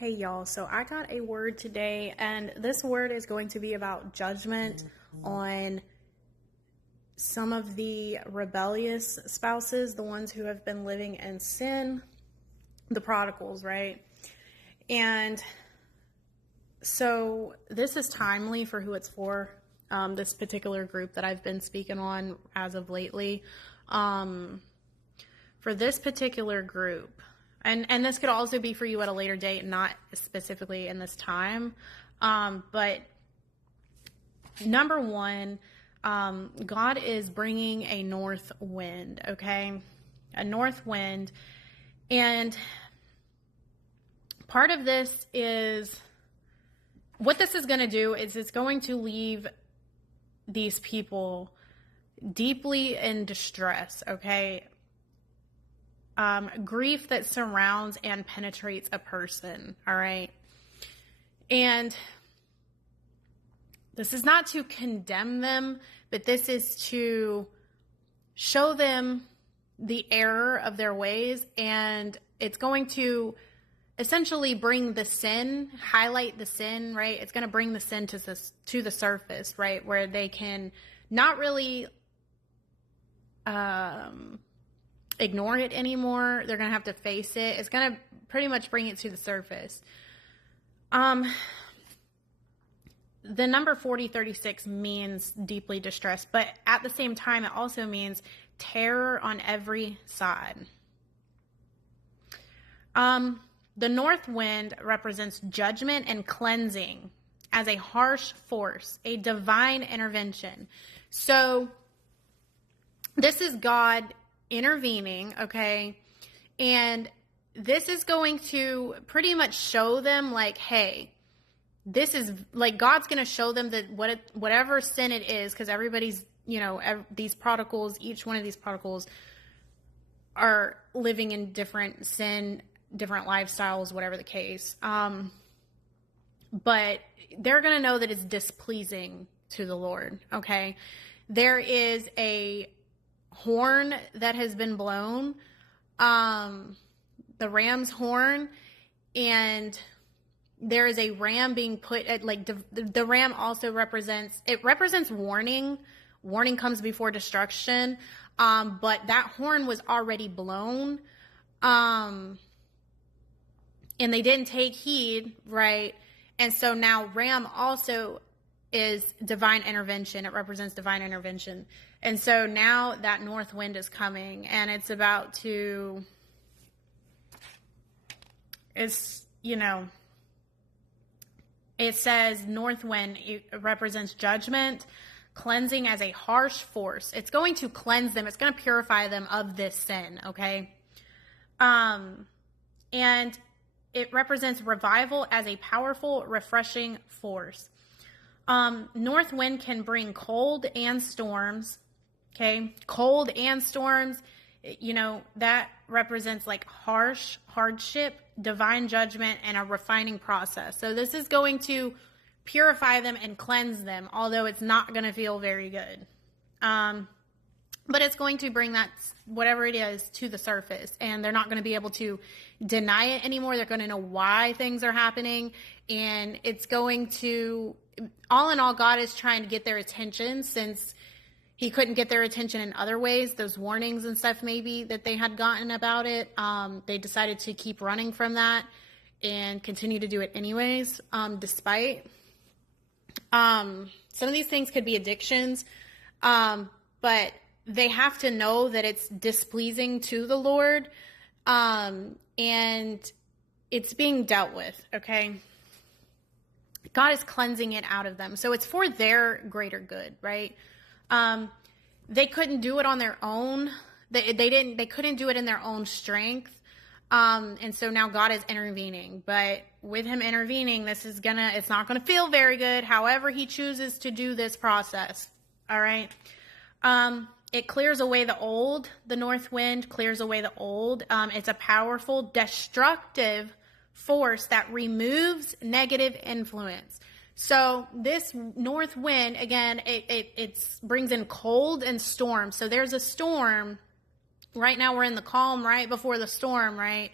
Hey y'all, so I got a word today, and this word is going to be about judgment on some of the rebellious spouses, the ones who have been living in sin, the prodigals, right? And so this is timely for who it's for, this particular group that I've been speaking on as of lately. For this particular group, and this could also be for you at a later date, not specifically in this time. But number one, God is bringing a north wind, okay? A north wind. And part of this is, what this is going to do is it's going to leave these people deeply in distress, okay? Grief that surrounds and penetrates a person, all right? And this is not to condemn them, but this is to show them the error of their ways, and it's going to essentially bring the sin, highlight the sin, right? It's going to bring the sin to the surface, right? Where they can not really ignore it anymore. They're going to have to face it. It's going to pretty much bring it to the surface. The number 4036 means deeply distressed, but at the same time, it also means terror on every side. The north wind represents judgment and cleansing as a harsh force, a divine intervention. So this is God intervening, okay? And this is going to pretty much show them, like, hey, this is like, God's going to show them that whatever sin it is, because everybody's, these prodigals, each one of these prodigals are living in different sin, different lifestyles, whatever the case. But they're going to know that it's displeasing to the Lord, okay? There is a horn that has been blown, the ram's horn, and there is a ram being put at, like, the ram also represents warning. Warning comes before destruction. But that horn was already blown. And they didn't take heed, right? And so now ram also is divine intervention. It represents divine intervention. And so now that north wind is coming, and it's about to, it says north wind, it represents judgment, cleansing as a harsh force. It's going to cleanse them. It's going to purify them of this sin, okay? And it represents revival as a powerful, refreshing force. North wind can bring cold and storms, okay? Cold and storms, that represents like hardship, divine judgment, and a refining process. So this is going to purify them and cleanse them, although it's not going to feel very good. But it's going to bring that, whatever it is, to the surface, and they're not going to be able to deny it anymore. They're going to know why things are happening, and it's going to, all in all, God is trying to get their attention, since he couldn't get their attention in other ways, those warnings and stuff maybe that they had gotten about it. They decided to keep running from that and continue to do it anyways, despite. Some of these things could be addictions, but they have to know that it's displeasing to the Lord, and it's being dealt with, okay? God is cleansing it out of them. So it's for their greater good, right? They couldn't do it on their own. They couldn't do it in their own strength. And so now God is intervening, but with him intervening, it's not going to feel very good. However, he chooses to do this process. All right. It clears away the old. The north wind clears away the old. It's a powerful, destructive force that removes negative influence. So this north wind, again, it brings in cold and storm. So there's a storm. Right now we're in the calm right before the storm, right?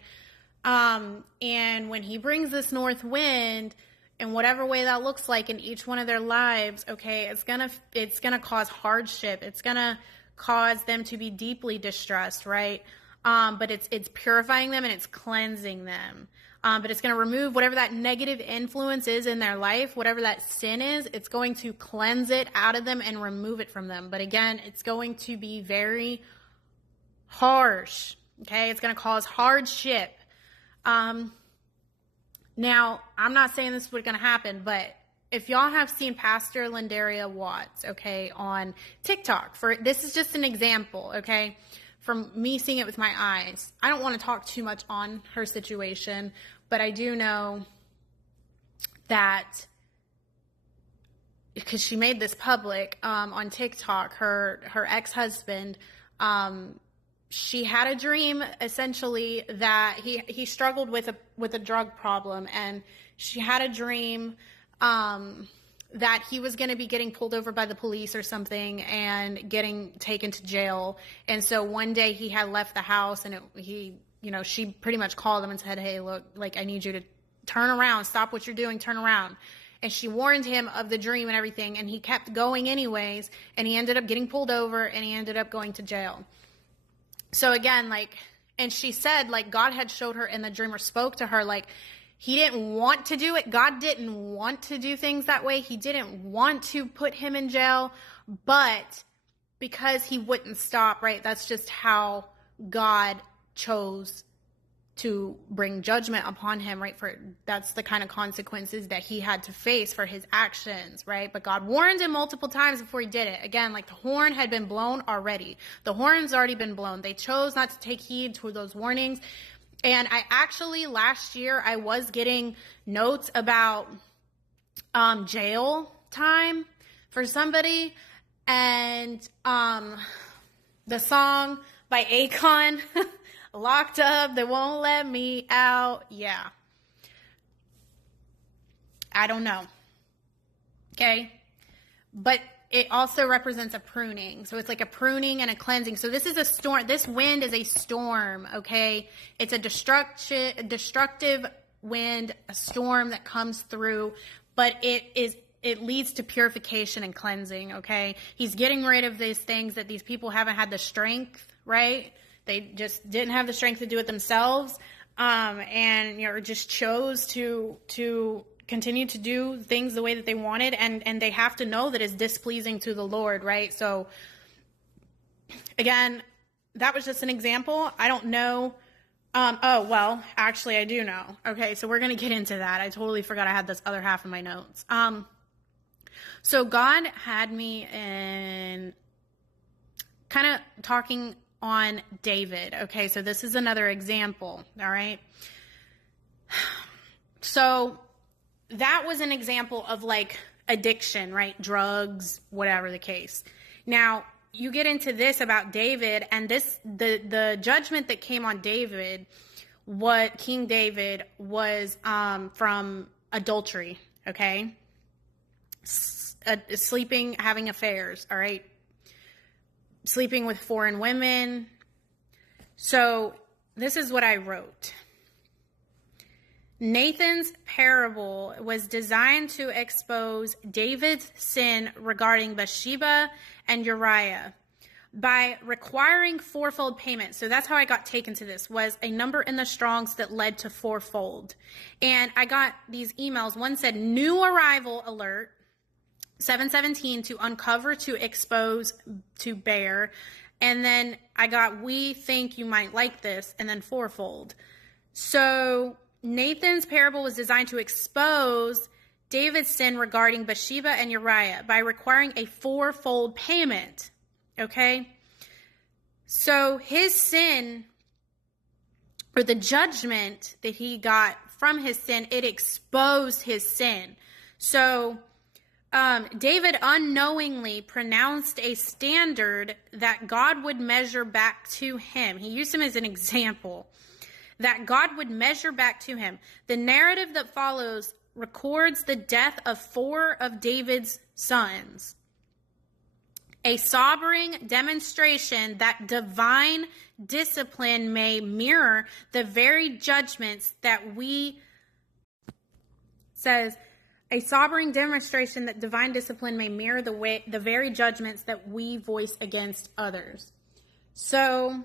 And when he brings this north wind, in whatever way that looks like in each one of their lives, okay, it's gonna cause hardship. It's gonna cause them to be deeply distressed, right? But it's purifying them and it's cleansing them. But it's going to remove whatever that negative influence is in their life, whatever that sin is, it's going to cleanse it out of them and remove it from them. But again, it's going to be very harsh, okay? It's going to cause hardship. Now, I'm not saying this is what's going to happen, but if y'all have seen Pastor Lindaria Watts, okay, on TikTok, this is just an example, okay, from me seeing it with my eyes. I don't want to talk too much on her situation, but I do know that because she made this public on TikTok, her ex-husband, she had a dream essentially that he struggled with a drug problem, and she had a dream that he was going to be getting pulled over by the police or something and getting taken to jail. And so one day he had left the house, and she pretty much called him and said, "Hey, look, like, I need you to turn around, stop what you're doing, turn around." And she warned him of the dream and everything, and he kept going anyways, and he ended up getting pulled over, and he ended up going to jail. So again, and she said, God had showed her in the dream, or spoke to her, he didn't want to do it. God didn't want to do things that way. He didn't want to put him in jail, but because he wouldn't stop, right? That's just how God chose to bring judgment upon him, right? That's the kind of consequences that he had to face for his actions, right? But God warned him multiple times before he did it. Again, the horn had been blown already. The horn's already been blown. They chose not to take heed to those warnings. And I actually, last year, I was getting notes about jail time for somebody. And the song by Akon, Locked Up, They Won't Let Me Out. Yeah. I don't know. Okay. But it also represents a pruning. So it's like a pruning and a cleansing. So this is a storm. This wind is a storm, okay? It's a destructive wind, a storm that comes through, but it leads to purification and cleansing, okay? He's getting rid of these things that these people haven't had the strength, right? They just didn't have the strength to do it themselves, and just chose to continue to do things the way that they wanted, and they have to know that it's displeasing to the Lord, right? So again, that was just an example. I don't know. Well, actually I do know. Okay, so we're going to get into that. I totally forgot I had this other half of my notes. So God had me in kind of talking on David. Okay, so this is another example. All right. So that was an example of addiction, right? Drugs, whatever the case. Now, you get into this about David, and the judgment that came on David, King David, was from adultery, okay? Sleeping, having affairs, all right? Sleeping with foreign women. So this is what I wrote. Nathan's parable was designed to expose David's sin regarding Bathsheba and Uriah by requiring fourfold payment. So that's how I got taken to this, was a number in the Strongs that led to fourfold. And I got these emails. One said, "New arrival alert, 717 to uncover, to expose, to bear." And then I got, "We think you might like this," and then fourfold. So Nathan's parable was designed to expose David's sin regarding Bathsheba and Uriah by requiring a fourfold payment. Okay? So his sin, or the judgment that he got from his sin, it exposed his sin. So David unknowingly pronounced a standard that God would measure back to him. He used him as an example, that God would measure back to him. The narrative that follows records the death of 4 of David's sons. a sobering demonstration that divine discipline may mirror the very judgments that we says a sobering demonstration that divine discipline may mirror the very judgments that we voice against others. So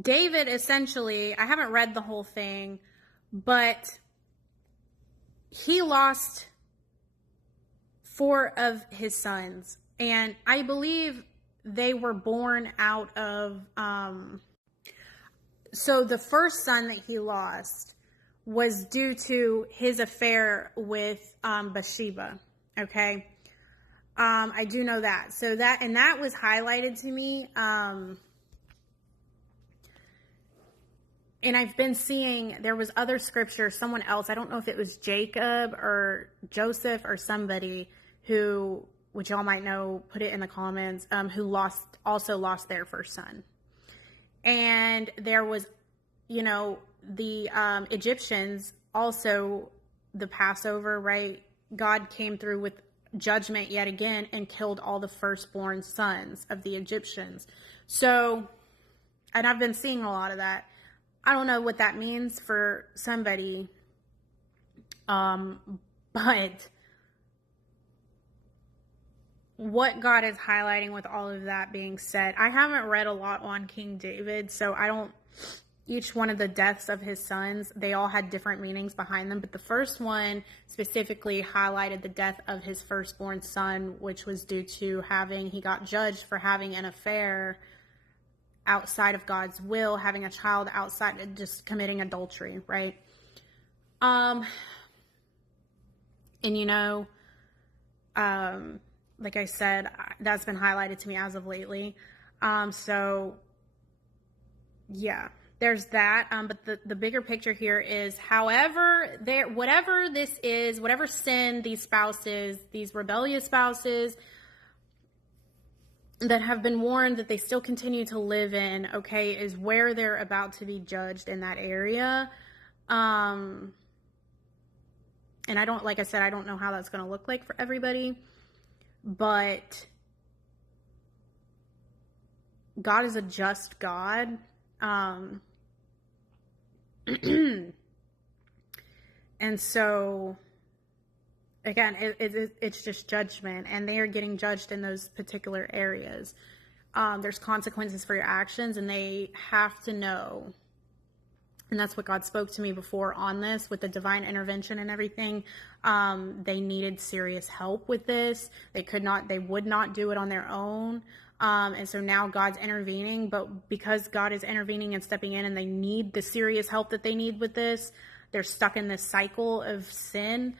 David essentially, I haven't read the whole thing, but he lost 4 of his sons, and I believe they were born out of so the first son that he lost was due to his affair with Bathsheba. Okay. I do know that. So that was highlighted to me. And I've been seeing, there was other scripture, someone else, I don't know if it was Jacob or Joseph or somebody who, which y'all might know, put it in the comments, who also lost their first son. And there was, the Egyptians also, the Passover, right? God came through with judgment yet again and killed all the firstborn sons of the Egyptians. So, and I've been seeing a lot of that. I don't know what that means for somebody, but what God is highlighting with all of that being said, I haven't read a lot on King David, so I don't, each one of the deaths of his sons, they all had different meanings behind them, but the first one specifically highlighted the death of his firstborn son, which was due to he got judged for having an affair outside of God's will, having a child outside, just committing adultery, right? And like I said, that's been highlighted to me as of lately. So yeah, there's that. But the bigger picture here is, whatever this is, whatever sin these spouses, these rebellious spouses that have been warned that they still continue to live in, okay, is where they're about to be judged in that area. And like I said, I don't know how that's going to look like for everybody, but God is a just God. And so again, it's just judgment, and they are getting judged in those particular areas. There's consequences for your actions, and they have to know. And that's what God spoke to me before on this with the divine intervention and everything. They needed serious help with this. They would not do it on their own. And so now God's intervening, but because God is intervening and stepping in, and they need the serious help that they need with this, they're stuck in this cycle of sin.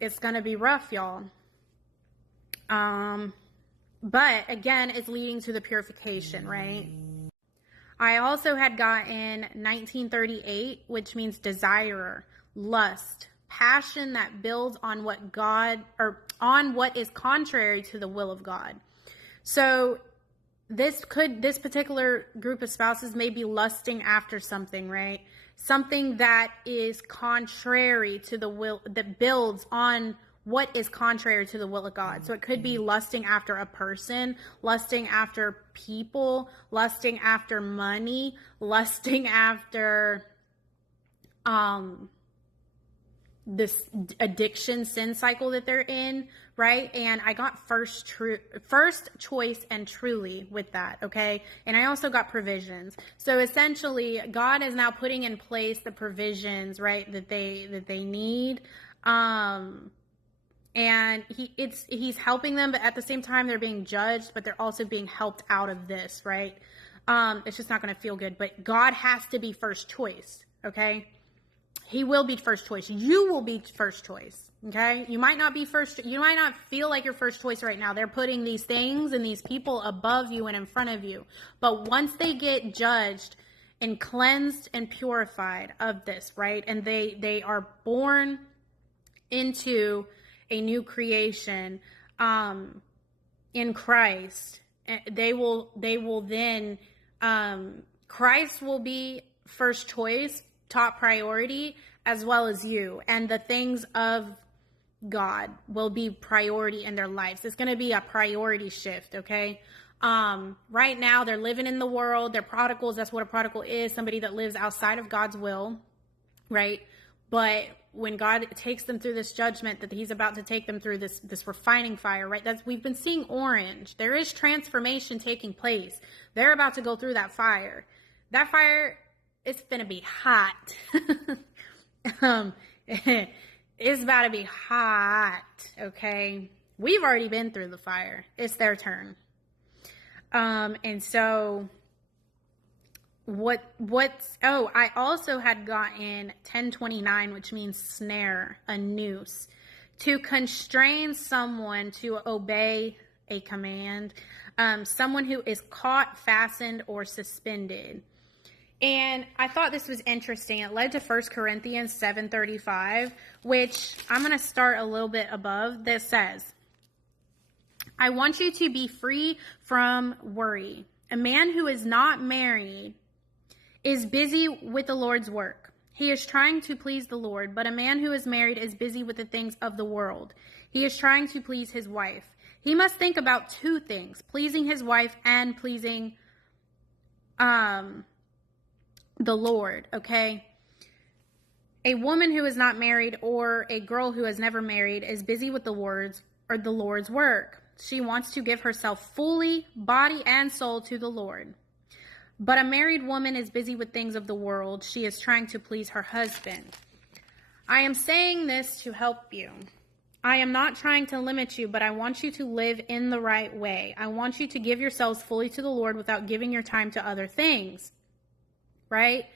It's going to be rough, y'all. But again, it's leading to the purification, right? I also had gotten 1938, which means desirer, lust, passion that builds on on what is contrary to the will of God. So this particular group of spouses may be lusting after something, right? Something that is contrary to the will, that builds on what is contrary to the will of God. So it could be lusting after a person, lusting after people, lusting after money, lusting after this addiction sin cycle that they're in, right? And I got first choice and truly with that, okay? And I also got provisions. So essentially, God is now putting in place the provisions, right, that they need. And he's helping them, but at the same time they're being judged, but they're also being helped out of this, right? It's just not going to feel good, but God has to be first choice, okay? He will be first choice. You will be first choice, okay? You might not feel like you're first choice right now. They're putting these things and these people above you and in front of you. But once they get judged and cleansed and purified of this, right? And they are born into a new creation in Christ, they will then Christ will be first choice, top priority, as well as you, and the things of God will be priority in their lives. It's going to be a priority shift, okay? Right now, they're living in the world. They're prodigals. That's what a prodigal is, somebody that lives outside of God's will, right? But when God takes them through this judgment that he's about to take them through, this refining fire, right? We've been seeing orange. There is transformation taking place. They're about to go through that fire. That fire, it's going to be hot. It's about to be hot, okay? We've already been through the fire. It's their turn. And so I also had gotten 1029, which means snare, a noose, to constrain someone to obey a command, someone who is caught, fastened, or suspended. And I thought this was interesting. It led to 1 Corinthians 7:35, which I'm going to start a little bit above. This says, I want you to be free from worry. A man who is not married is busy with the Lord's work. He is trying to please the Lord, but a man who is married is busy with the things of the world. He is trying to please his wife. He must think about two things, pleasing his wife and pleasing the Lord, okay? A woman who is not married or a girl who has never married is busy with the Lord's work. She wants to give herself fully, body and soul, to the Lord. But a married woman is busy with things of the world. She is trying to please her husband. I am saying this to help you. I am not trying to limit you, but I want you to live in the right way. I want you to give yourselves fully to the Lord without giving your time to other things. Right?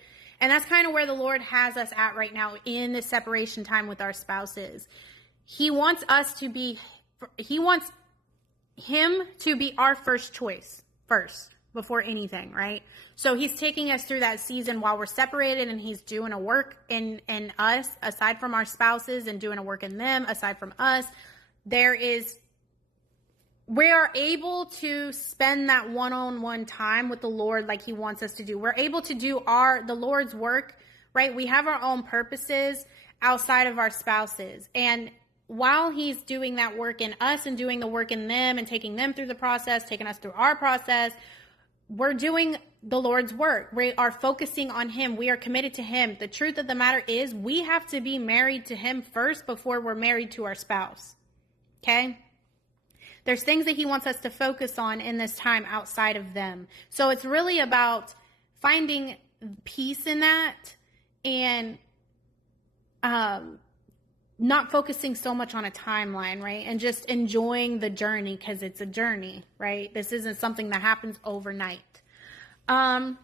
And that's kind of where the Lord has us at right now in this separation time with our spouses. He wants him to be our first choice first before anything, right? So he's taking us through that season while we're separated, and he's doing a work in us aside from our spouses and doing a work in them aside from us. We are able to spend that one-on-one time with the Lord like he wants us to do. We're able to do the Lord's work, right? We have our own purposes outside of our spouses. And while he's doing that work in us and doing the work in them and taking them through the process, taking us through our process, we're doing the Lord's work. We are focusing on him. We are committed to him. The truth of the matter is we have to be married to him first before we're married to our spouse. Okay? There's things that he wants us to focus on in this time outside of them. So it's really about finding peace in that and not focusing so much on a timeline, right? And just enjoying the journey because it's a journey, right? This isn't something that happens overnight. And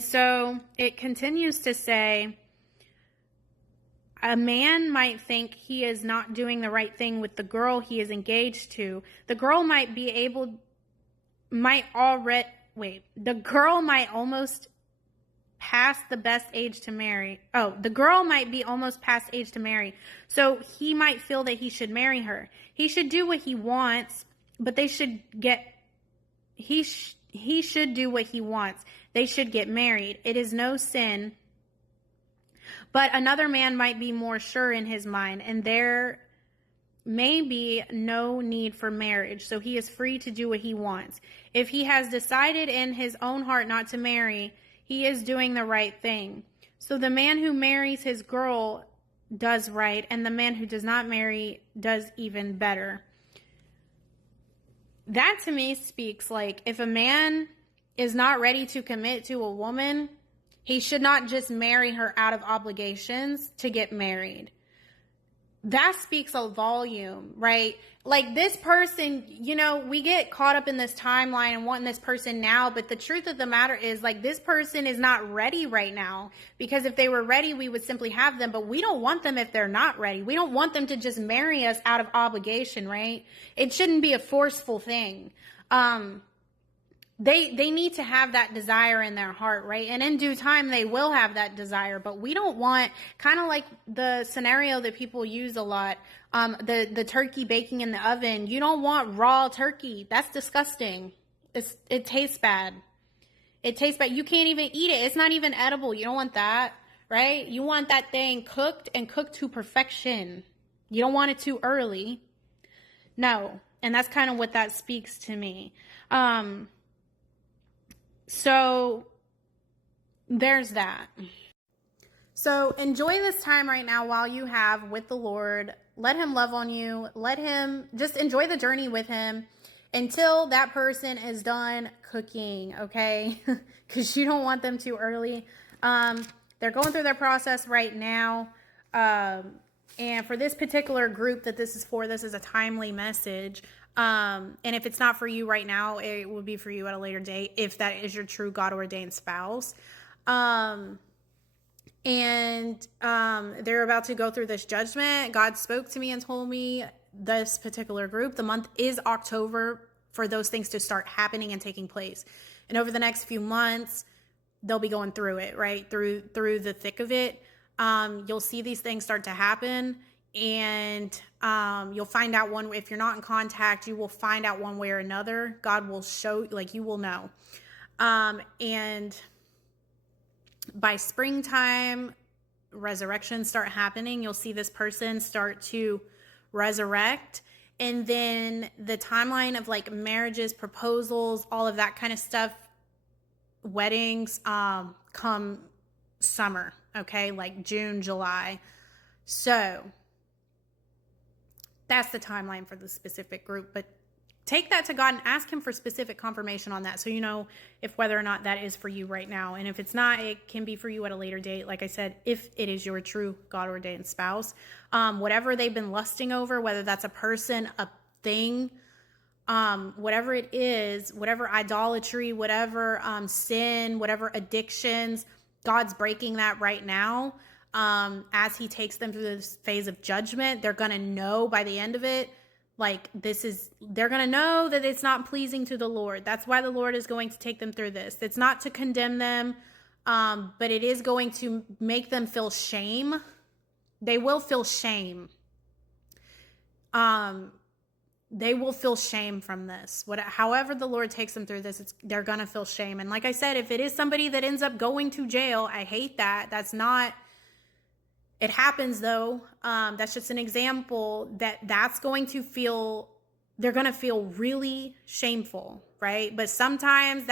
so it continues to say, a man might think he is not doing the right thing with the girl he is engaged to. The girl might almost past the best age to marry. Oh, the girl might be almost past age to marry. So he might feel that he should marry her. He should do what he wants, but he should do what he wants. They should get married. It is no sin. But another man might be more sure in his mind, and there may be no need for marriage, so he is free to do what he wants. If he has decided in his own heart not to marry, he is doing the right thing. So the man who marries his girl does right, and the man who does not marry does even better. That to me speaks like if a man is not ready to commit to a woman, he should not just marry her out of obligations to get married. That speaks a volume, right? Like this person, we get caught up in this timeline and wanting this person now, but the truth of the matter is like this person is not ready right now, because if they were ready, we would simply have them, but we don't want them if they're not ready. We don't want them to just marry us out of obligation, right? It shouldn't be a forceful thing. They need to have that desire in their heart, right? And in due time, they will have that desire. But we don't want, kind of like the scenario that people use a lot, the turkey baking in the oven. You don't want raw turkey. That's disgusting. It tastes bad. It tastes bad. You can't even eat it. It's not even edible. You don't want that, right? You want that thing cooked and cooked to perfection. You don't want it too early. No. And that's kind of what that speaks to me. So there's that. So enjoy this time right now while you have with the Lord. Let him love on you. Let him just enjoy the journey with him until that person is done cooking, okay? Because you don't want them too early. They're going through their process right now. And for this particular group that this is for, this is a timely message. And if it's not for you right now, it will be for you at a later date, if that is your true God-ordained spouse. And they're about to go through this judgment. God spoke to me and told me this particular group, the month is October, for those things to start happening and taking place. And over the next few months, they'll be going through it, right? Through the thick of it. You'll see these things start to happen, and you'll find out if you're not in contact, you will find out one way or another. God will show, like, you will know. And by springtime, resurrections start happening. You'll see this person start to resurrect. And then the timeline of like marriages, proposals, all of that kind of stuff, weddings, come summer, okay? Like June, July. So that's the timeline for the specific group. But take that to God and ask him for specific confirmation on that, so you know if whether or not that is for you right now. And if it's not, it can be for you at a later date. Like I said, if it is your true God-ordained spouse, whatever they've been lusting over, whether that's a person, a thing, whatever it is, whatever idolatry, whatever sin, whatever addictions, God's breaking that right now. As he takes them through this phase of judgment, they're going to know by the end of it, like they're going to know that it's not pleasing to the Lord. That's why the Lord is going to take them through this. It's not to condemn them, but it is going to make them feel shame. They will feel shame. They will feel shame from this. However the Lord takes them through this, they're going to feel shame. And like I said, if it is somebody that ends up going to jail, I hate that. That's not... It happens though. That's just an example that's going to feel, they're going to feel really shameful, right? But sometimes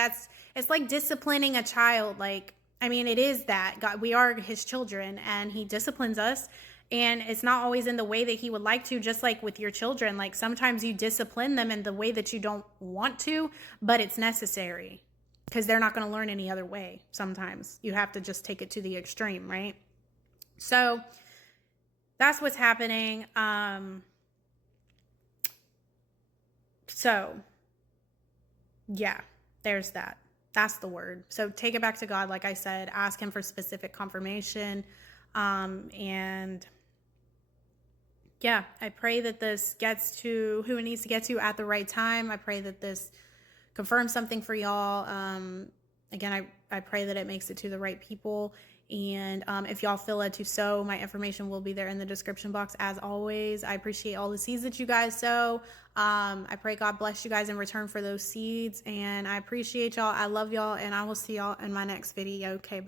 it's like disciplining a child. Like, I mean, it is that God, we are his children, and he disciplines us, and it's not always in the way that he would like to, just like with your children. Like sometimes you discipline them in the way that you don't want to, but it's necessary because they're not going to learn any other way. Sometimes you have to just take it to the extreme, right? So that's what's happening. So yeah, there's that. That's the word. So take it back to God. Like I said, ask him for specific confirmation. And yeah, I pray that this gets to who it needs to get to at the right time. I pray that this confirms something for y'all. Again, I pray that it makes it to the right people. And if y'all feel led to sow, my information will be there in the description box as always. I appreciate all the seeds that you guys sow. I pray God bless you guys in return for those seeds. And I appreciate y'all. I love y'all. And I will see y'all in my next video. Okay.